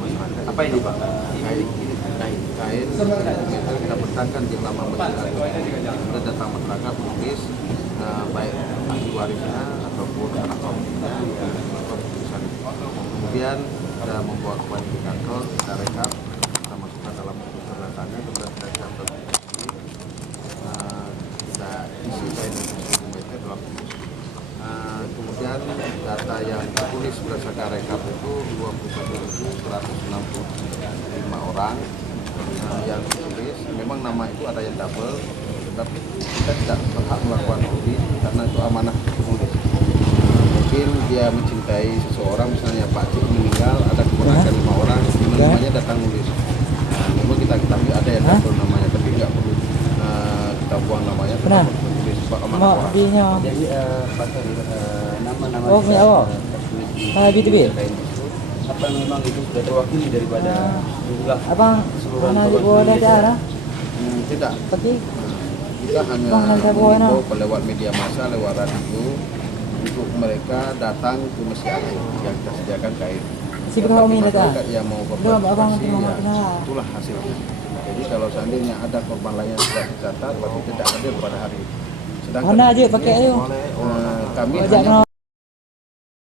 masyarakat. Apa ini Pak? Kain dokumenter kita petakan di halaman masyarakat. Kemudian datang masyarakat menulis baik ahli warisnya ataupun anak suaminya yang melakukan putusan. Kemudian kita membawa kembali ke kantor, kita rekap, kita masukkan dalam buku perdatanya, kemudian kita catat kita isi kain dokumenter dalam buku. Kemudian data yang ditulis berdasarkan rekap itu 21.165 orang yang ditulis. Memang nama itu ada yang double, tetapi kita tidak berhak melakukan audit karena itu amanah penulis. Mungkin dia mencintai seseorang, misalnya Pak Cik meninggal, ada keponakan 5 orang, namanya datang nulis. Memang kita ketahui ada yang double namanya, tapi nggak perlu kita buang namanya, kita tulis Pak amanah orang. Jadi nama-nama tertulis apa memang itu sudah terwakili daripada jumlah keseluruhan tidak. Kita hanya mengimbau lewat media massa, lewat radio untuk mereka datang ke Masjid Agung yang kita sediakan kain. Masyarakat yang mau berpartisipasi, ya itulah hasilnya. Jadi kalau seandainya ada korban lain yang tidak dicatat, berarti tidak hadir pada hari ini. Sedangkan kami hanya